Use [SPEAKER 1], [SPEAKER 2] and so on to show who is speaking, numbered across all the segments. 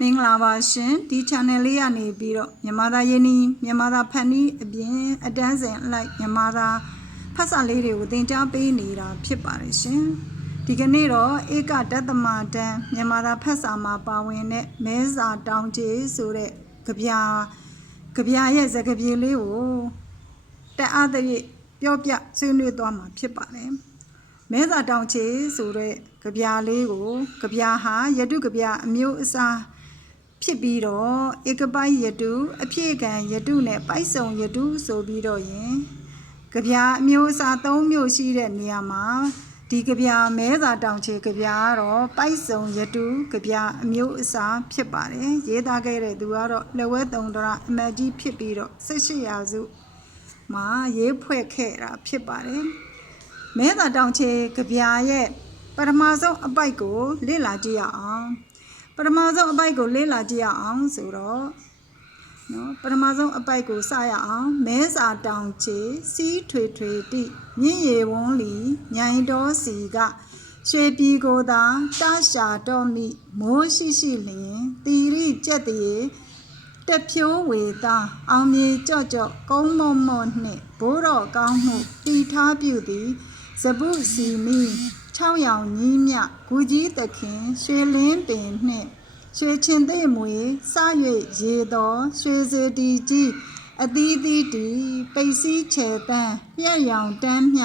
[SPEAKER 1] မင်္ဂလာပါရှင်ဒီ channel လေးကနေပြီးတော့မြန်မာသားယင်းနီမြန်မာသားဖန်နီးအပြင်အတန်းစဉ်အလိုက်မြန်မာသားဖတ်စာလေးတွေကိုသင်ကြားပေးနေတာဖြစ်ပါတယ်ရှင်ဒီကနေ့တော့ဧကတသမတန်းမြန်မာသားဖတ်စာမှာပါဝင်တဲ့မဲစာတောင်ကျေဆိုတဲ့ကြပြာကြပြာရဲ့စကားပြေလေးကိုတက်အားသဖြင့်ပြောပြဆွေးနွေးသွားမှာဖြစ်ပါတယ်မဲစာတောင်ချေဆိုတဲ့ကြပြာလေးကိုကြပြာဟာယတုကြပြာအမျိုးအစား ဖြစ်ပြီးတော့ဧကပိုက်ယတုအဖြစ်ကံယတုနဲ့ပိုက်ဆုံယတုဆိုပြီးတော့ယင်ကြပြာအမျိုးအစား၃မျိုးရှိတဲ့နေရာမှာဒီကြပြာမဲသာတောင်ချေကြပြာကတော့ပိုက်ဆုံယတုကြပြာအမျိုးအစားဖြစ်ပါတယ်ရေးသားခဲ့တဲ့သူကတော့လက်ဝဲတုံတရအမတ်ကြီးဖြစ်ပြီးတော့18ရာစုမှာရေးဖွဲ့ခဲ့တာဖြစ်ပါတယ်မဲသာတောင်ချေကြပြာရဲ့ပထမဆုံးအပိုက်ကိုလေ့လာကြည့်ရအောင် ပထမဆုံးအပိုက်ကိုလေ့လာကြည့်ရအောင်ဆိုတော့နော်ပထမဆုံးအပိုက်ကိုစရအောင်မဲစာတောင်ချေစီးထွေထွေတိမြင့်ရီဝန်းလီမြိုင်တော်စီကရွှေပြည်ကိုသာတရှာတော်မိမိုးရှိရှိလျင်တီရိကြက်တရေတက်ဖြိုးဝေသာအောင်မြေကြော့ကြော့ကုန်းမုံမော့နှင့်ဘိုးတော်ကောင်းမှုတီထားပြုသည်ဇပုစီမီ 6ရောင်ကြီးမြဂူကြီးသခင်ရွှေလင်းပင်နှင့်ရွှေချင်းသိမွေစ၍ရေတော်ရွှေစေတီကြီးအသီးသီးတီပိတ်စည်းချေတန်းပြက်ရောင်တန်းမြ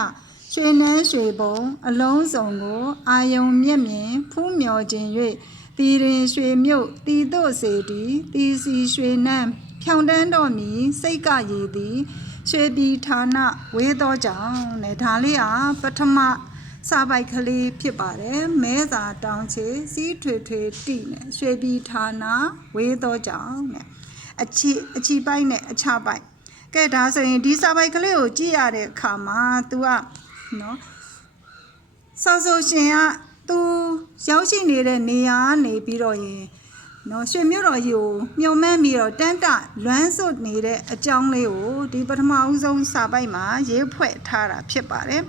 [SPEAKER 1] ရွှေနှန်းရွှေပုံအလုံးစုံကိုအာယုံမျက်မြင်ဖူးမြော်ခြင်း၍တီရင်ရွှေမြုပ်တီတို့စေတီတီစီရွှေနှန်းဖြောင်တန်းတော်မီစိတ်ကရည်သည်ရွှေပြည်ဌာနဝေသောကြောင့်နဲ့ဒါလေးဟာပထမ စာပိုက်ကလေးဖြစ်ပါတယ်မဲစာတောင်ချေစီးထွေထွေတိနဲ့ရွှေပြည်ဌာနဝေးသောကြောင့်နဲ့အချီအချီပိုက်နဲ့အခြားပိုက်ကဲဒါဆိုရင်ဒီစာပိုက်ကလေးကိုကြည့်ရတဲ့အခါမှာ तू ကနော်ဆောက်ဆိုရှင်က तू ရောက်ရှိနေတဲ့နေရာကနေပြီးတော့ရင်နော်ရွှေမြို့တော်ကြီးကိုမြုံမဲ့ပြီးတော့တန်းတလွမ်းစွတ်နေတဲ့အကြောင်းလေးကိုဒီပထမဦးဆုံးစာပိုက်မှာရေးဖွဲ့ထားတာဖြစ်ပါတယ်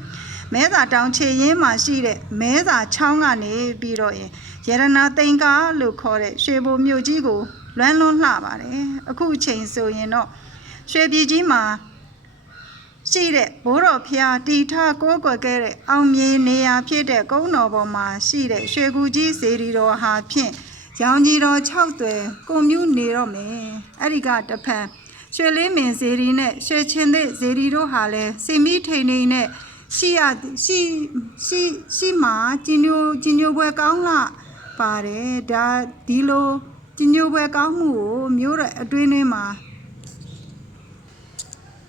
[SPEAKER 1] မဲသာတောင်ချေရင်းမှာရှိတဲ့မဲသာချောင်းကနေပြီးတော့ရင်ရတနာသိင်္ကာလို့ခေါ်တဲ့ရွှေဘိုမြို့ကြီးကိုလွမ်းလွန်းလှပါတယ်အခုချိန်ဆိုရင်တော့ရွှေပြည်ကြီးမှာရှိတဲ့ဘိုးတော်ဖျားတီထကိုးကွယ်ခဲ့တဲ့အောင်မြေနေရာဖြစ်တဲ့ကုန်းတော်ပေါ်မှာရှိတဲ့ရွှေကူကြီးစေတီတော်ဟာဖြင့်ရောင်ကြီးတော်6တွယ်ကွန်မြူနေတော့မယ်အဲ့ဒီကတဖန်ရွှေလေးမင်စေတီနဲ့ရွှေချင်းသစ်စေတီတို့ဟာလဲစီမီထိန်နေနဲ့ ရှိရရှိရှိရှိမှာကျင်ညိုကျင်ညိုပွဲကောင်းလာပါတယ်ဒါဒီလိုကျင်ညိုပွဲကောင်းမှုကိုမျိုးရအတွင်းထဲမှာ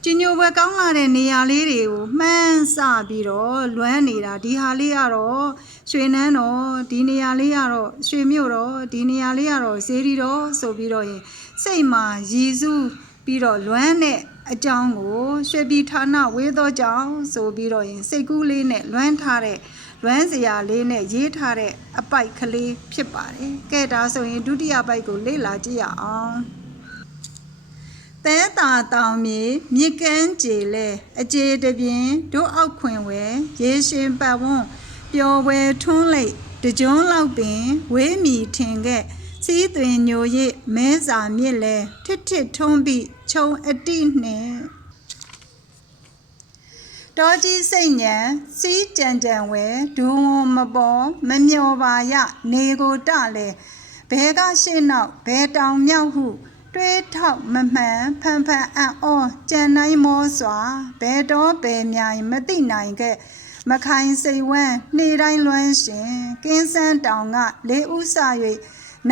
[SPEAKER 1] ကျင်ညိုဘွယ်ကောင်းလာတဲ့နေရာလေးတွေကိုမှန်းစပြီးတော့လွမ်းနေတာဒီဟာလေးကတော့ရွှေနန်းတော့ဒီနေရာလေးကတော့ရွှေမြို့တော့ဒီနေရာလေးကတော့ဇေဒီတော့ဆိုပြီးတော့ရင်စိတ်မှာရည်စူး ပြီးတော့လွမ်းတဲ့အကြောင်းကိုရွှေပြည်ဌာနဝေသောကြောင့်ဆိုပြီးတော့ရင်စိတ်ကူးလေးနဲ့လွမ်းထားတဲ့လွမ်းစရာလေးနဲ့ရေးထားတဲ့အပိုက်ကလေးဖြစ်ပါတယ်ကဲဒါဆိုရင်ဒုတိယပိုက်ကိုလေ့လာကြည့်ရအောင်သဲတာတောင်မြေမြစ်ကမ်းကြေလဲအကျေတပြင်းတို့အောက်ခွင်ဝဲရေရှင်ပတ်ဝန်းပျော်ဝဲထွန်းလိတ်တကြွန်းလောက်ပင်ဝေးမီထင်ခဲ့ စီးသွင်ညိုရစ်မဲစာမြစ်လဲထစ်ထစ်ထုံးပြီးခြုံအတိနှင့်တော်ကြီးစိတ်ညံစီးကြံကြံဝဲဒူဝွန်မပေါ်မမျောပါရနေကိုတလဲဘဲကရှေ့နောက်ဘဲတောင်မြောက်ဟုတွေးထောက်မမှန်ဖန်ဖန်အံ့ဩကြံနိုင်မောစွာဘယ်တော့ဘယ်မြိုင်မသိနိုင်ခဲ့မခိုင်စိတ်ဝမ်းနှေတိုင်းလွမ်းရှင်ကင်းစန်းတောင်ကလေးဥစ၍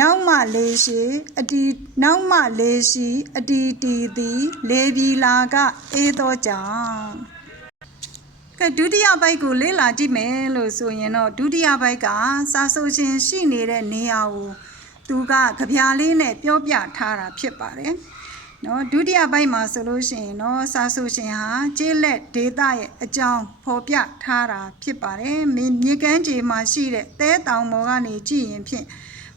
[SPEAKER 1] နောက်မှလေးရှိအတီနောက်မှလေးရှိအတီတီသည်လေပြီလာကအေးသောကြောင့်ကဲဒုတိယဘိုက်ကိုလေ့လာကြည့်မယ်လို့ဆိုရင်တော့ဒုတိယဘိုက်ကစာဆိုရှင်ရှိနေတဲ့နေရာကိုသူကကြပြာလေးနဲ့ပြောပြထားတာဖြစ်ပါတယ်။နော်ဒုတိယပိုင်းမှာဆိုလို့ရှိရင်တော့စာဆိုရှင်ဟာကျေးလက်ဒေတာရဲ့အကြောင်းဖော်ပြထားတာဖြစ်ပါတယ်။မြေမြေကမ်းခြေမှာရှိတဲ့တဲတောင်ပေါ်ကနေကြည့်ရင်ဖြင့်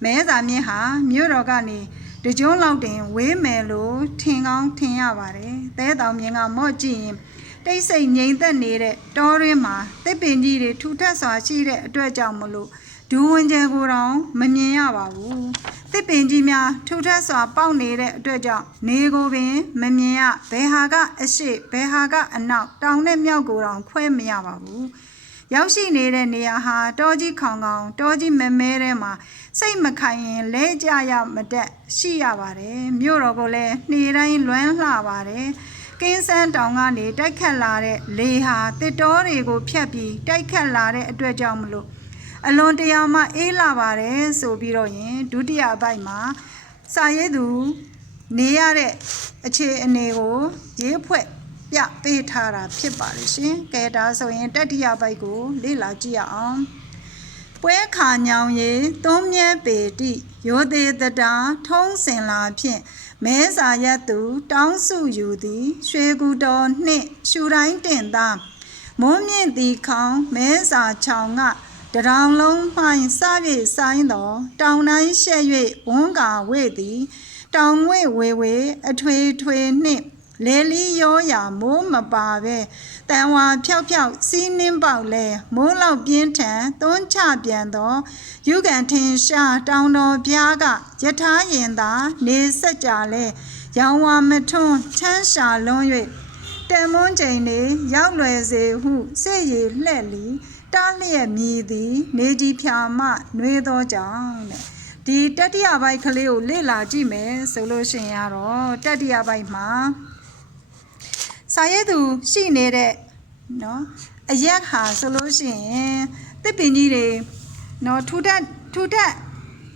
[SPEAKER 1] မဲစာမြင့်ဟာမြို့တော်ကနေတကြွန်းလောက်တင်ဝေးမယ်လို့ထင်ကောင်းထင်ရပါတယ်။တဲတောင်မြင့်ကမော့ကြည့်ရင်တိတ်ဆိတ်ငြိမ်သက်နေတဲ့တောရင်းမှာတစ်ပင်ကြီးတွေထူထပ်စွာရှိတဲ့အတွက်ကြောင့်မလို့ဒူးဝင်ကျဲကိုတောင်မမြင်ရပါဘူးတစ်ပင်ကြီးများထူထပ်စွာပေါက်နေတဲ့အတွက်ကြောင့်နေကိုပင်မမြင်ရဘယ်ဟာကအရှိဘယ်ဟာကအနောက်တောင်နဲ့မြောက်ကိုတောင်ခွဲမရပါဘူး ရောက်ရှိနေတဲ့နေရာဟာတောကြီးခေါင်ခေါင်တောကြီးမဲမဲထဲမှာစိတ်မခိုင်ရင်လဲကြရမတက်ရှိရပါတယ်မြို့တော်ကိုလည်းနှေတိုင်းလွမ်းလှပါတယ်ကင်းစန်းတောင်ကနေတိုက်ခတ်လာတဲ့လေဟာတစ်တောတွေကိုဖြတ်ပြီးတိုက်ခတ်လာတဲ့အတွက်ကြောင့်မလို့အလွန်တရာမှအေးလာပါတယ်ဆိုပြီးတော့ရင်ဒုတိယအပိုက်မှာစာရေးသူနေရတဲ့အခြေအနေကိုရေးဖွဲ့ ပြပေးထားတာဖြစ်ပါလိမ့်ရှင်။ကဲဒါဆိုရင်တတိယပိုက်ကိုလေ့လာကြည့်ရအောင်။ပွဲခါညောင်ရီသုံးမြဲပေတိယောသေးတတာထုံးစင်လာဖြင့်မဲစာရက်သူတောင်းစုယူသည်ရွှေကူတော်နှင့်ရှူတိုင်းတင်သားမိုးမြင့်သည်ခေါင်မဲစာချောင်ကတရောင်လုံးမှိုင်းစ၍ဆိုင်သောတောင်တိုင်းရှက်၍ဝန်းကာဝေ့သည် တောင်ဝဲဝဲဝဲအထွေထွေနှင့် လေလီရောရာမိုးမပါပဲတန်ဝါဖြောက်ဖြောက်စီးနှင်းပေါက်လဲမိုးလောက်ပြင်းထန်သွန်းချပြန်သောယူကန်ထင်ရှားတောင်တော်ပြားကယထာရင်သာ နေဆက်ကြလဲရောင်ဝါမထွန်းချမ်းရှာလွန်း၍တန်မွန်းချိန်နေရောက်လွယ်စေဟုစေရည်လှဲ့လီတားလျက်မြည်သည် နေကြီးဖြာမနှွေးသောကြောင့်တဲ့ဒီတတိယဘိုက်ကလေးကိုလေ့လာကြည့်မယ်ဆိုလို့ရှိရင်ကတော့တတိယဘိုက်မှာ စာရေးသူရှိနေတဲ့နော်အရက်ဟာဆိုလို့ရှိရင်တစ်ပင်ကြီးတွေနော်ထူထက်ထူထက်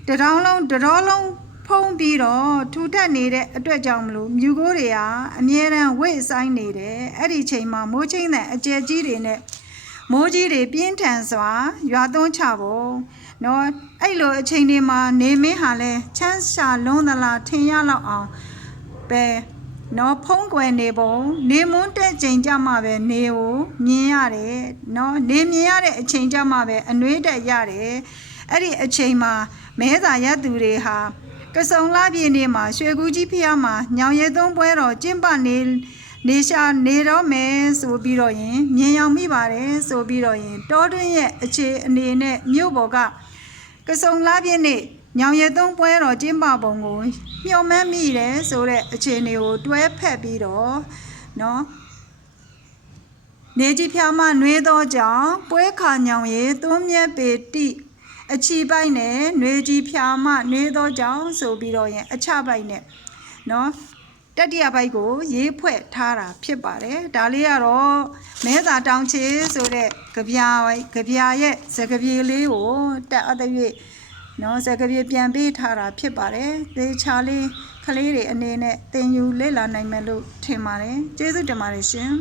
[SPEAKER 1] တရောင်းလုံးတရောလုံးဖုံးပြီးတော့ထူထက်နေတဲ့အတွက်ကြောင့်မလို့မြူကိုတွေဟာအမြဲတမ်းဝိတ်ဆိုင်နေတယ်အဲ့ဒီချိန်မှာမိုးချင်းတဲ့အကျယ်ကြီးတွေနဲ့မိုးကြီးတွေပြင်းထန်စွာရွာသွန်းချဖို့နော်အဲ့လိုအချိန်တွေမှာနေမင်းဟာလဲချမ်းရှာလွန်းသလားထင်ရလောက်အောင်ပဲ နော်ဖုံးကွယ်နေပုံနေမွန်းတဲ့ချိန်ကြမှာပဲနေကိုမြင်ရတယ်နော်နေမြင်ရတဲ့အချိန်ကြမှာပဲအနှွေးတက်ရတယ်အဲ့ဒီအချိန်မှာမဲသာရက်သူတွေဟာကစုံလာပြည့်နေမှာရွှေကူးကြီးဖျားမှာညောင်ရည်သုံးပွဲတော်ကျင်းပနေနေရှာနေတော့မယ်ဆိုပြီးတော့ရင်မြင်ရောက်မိပါတယ်ဆိုပြီးတော့ရင် တောတွင်းရဲ့အခြေအနေနဲ့မြို့ပေါ်ကကစုံလာပြည့်နေ့ ညောင်ရည်သုံးပွဲတော်ကျင်းပပုံကိုမျှော်မှန်းမိတယ်ဆိုတဲ့အခြေအနေကိုတွဲဖက်ပြီးတော့เนาะနေကြီးဖြာမနှွေးသောကြောင့်ပွဲခါညောင်ရည်သွန်းမြက်ပေတိအချီပိုက်နဲ့နှွေကြီးဖြာမနှွေးသောကြောင့်ဆိုပြီးတော့ရင်အချပိုက်နဲ့เนาะတတိယပိုက်ကိုရေးဖွဲ့ထားတာဖြစ်ပါတယ်ဒါလေးကတော့မဲသာတောင်ချေဆိုတဲ့ကြပြာကြပြာရဲ့စကပြေလေးကိုတက်အပ်တဲ့၍ နော်စကပြေပြန်ပေးထားတာဖြစ်ပါတယ်သေချာလေးကလေးတွေအနေနဲ့သင်ယူလေ့လာနိုင်မယ်လို့ထင်ပါတယ်ကျေးဇူးတင်ပါတယ်ရှင်